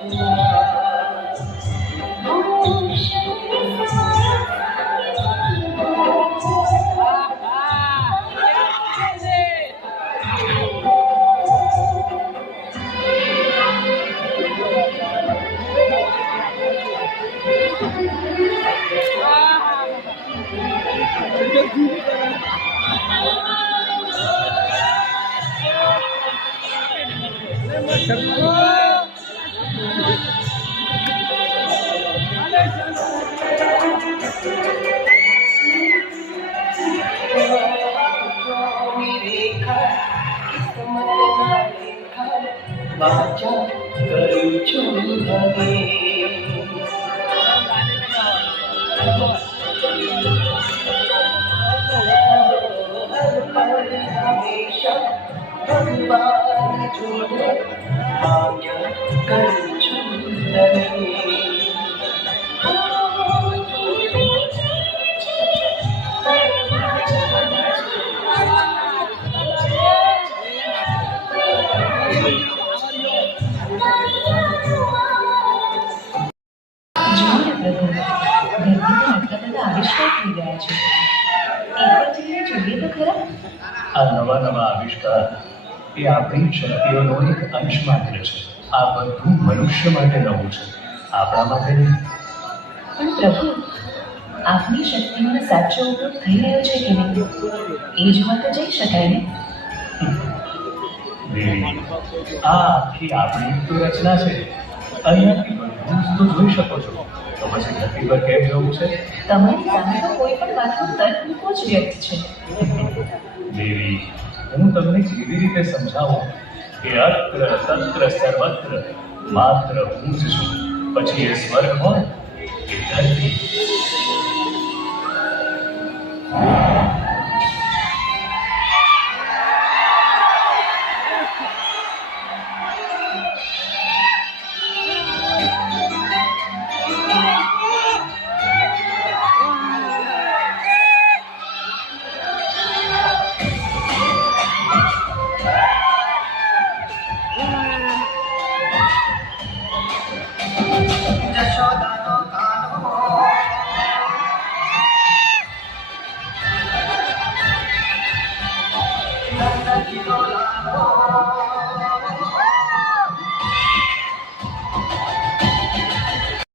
આ નવા નવા આવિષ્કાર એ આપણી શક્તિઓનો એક અંશ માત્ર છે. આ બધું મનુષ્ય માટે નવું છે, આપણા માટે નહીં. પણ પ્રભુ, આપની શક્તિઓનો સાચો ઉપયોગ થઈ રહ્યો છે કે નહીં એ જોવા તો જઈ શકાય ને. દેવી, આ આખી આપણી તો રચના છે. અહીંયાથી બધું જ તો જોઈ શકો છો, તો પછી ધરતી પર કેમ જવું છે? તમારી સામે તો કોઈ પણ વાતનો તર્ક મૂકવો જ વ્યર્થ છે. દેવી, હું તમને કેવી રીતે સમજાવું કે અત્ર તત્ર સર્વત્ર માત્ર હું જ છું. પછી એ સ્વર્ગ હોય કે ધરતી.